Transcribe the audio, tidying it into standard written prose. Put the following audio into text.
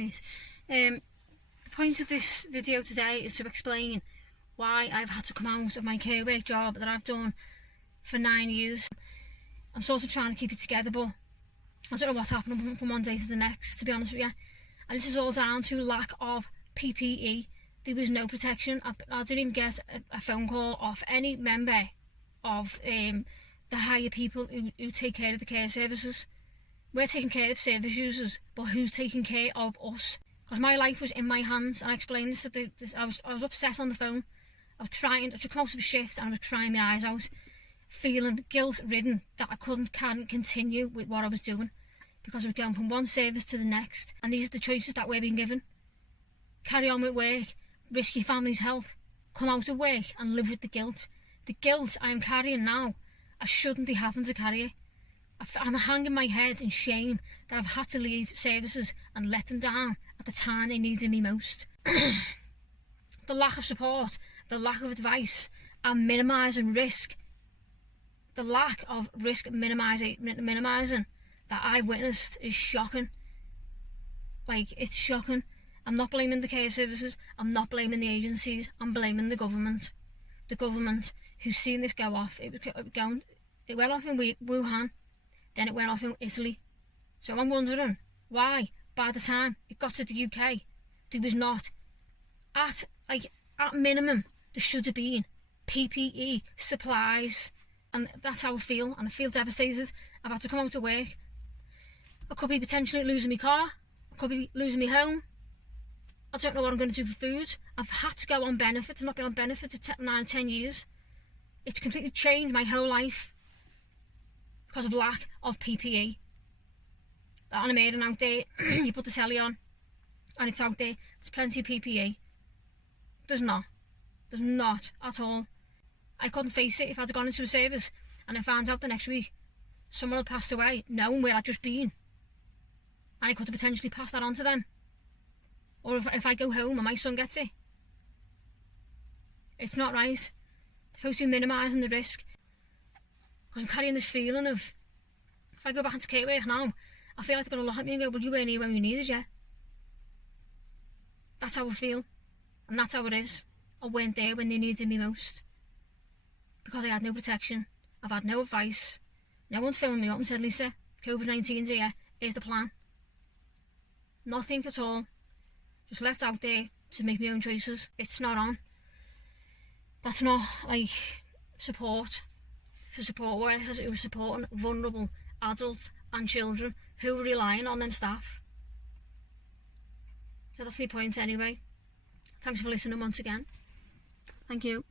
Right. The point of this video today is to explain why I've had to come out of my care work job that I've done for 9 years. I'm sort of trying to keep it together, but I don't know what's happening from one day to the next, to be honest with you. And this is all down to lack of PPE. There was no protection. I didn't even get a phone call off any member of the higher people who take care of the care services. We're taking care of service users, but who's taking care of us? Because my life was in my hands, and I explained this, I was upset on the phone. I was crying, I took most of a shift and I was crying my eyes out, feeling guilt-ridden that I can't continue with what I was doing, because I was going from one service to the next, and these are the choices that we're being given. Carry on with work, risk your family's health, come out of work and live with the guilt. The guilt I am carrying now, I shouldn't be having to carry it. I'm hanging my head in shame that I've had to leave services and let them down at the time they needed me most. The lack of support, the lack of advice, and minimising risk. The lack of risk minimising that I witnessed is shocking. Like, it's shocking. I'm not blaming the care services, I'm not blaming the agencies, I'm blaming the government. The government who's seen this go off. It went off in Wuhan, then it went off in Italy. So I'm wondering why, by the time it got to the UK, there was not, at minimum, there should have been PPE, supplies, and that's how I feel, and I feel devastated. I've had to come out to work. I could be potentially losing my car, I could be losing my home. I don't know what I'm going to do for food. I've had to go on benefits. I've not been on benefits for 9 or 10 years. It's completely changed my whole life because of lack of PPE. The animating out there, you put the telly on and it's out there. There's plenty of PPE. There's not. There's not at all. I couldn't face it if I'd gone into a service and I found out the next week someone had passed away, knowing where I'd just been. And I could have potentially passed that on to them. Or if I go home and my son gets it. It's not right. They're supposed to be minimising the risk. Because I'm carrying this feeling of, if I go back into care work now, I feel like they're going to look at me and go, well, you weren't here when we needed you. That's how I feel. And that's how it is. I weren't there when they needed me most. Because I had no protection. I've had no advice. No one's phoned me up and said, Lisa, COVID-19's here. Here's the plan. Nothing at all. Just left out there to make my own choices. It's not on. That's not like support for support workers who are supporting vulnerable adults and children who are relying on them staff. So that's my point anyway. Thanks for listening once again. Thank you.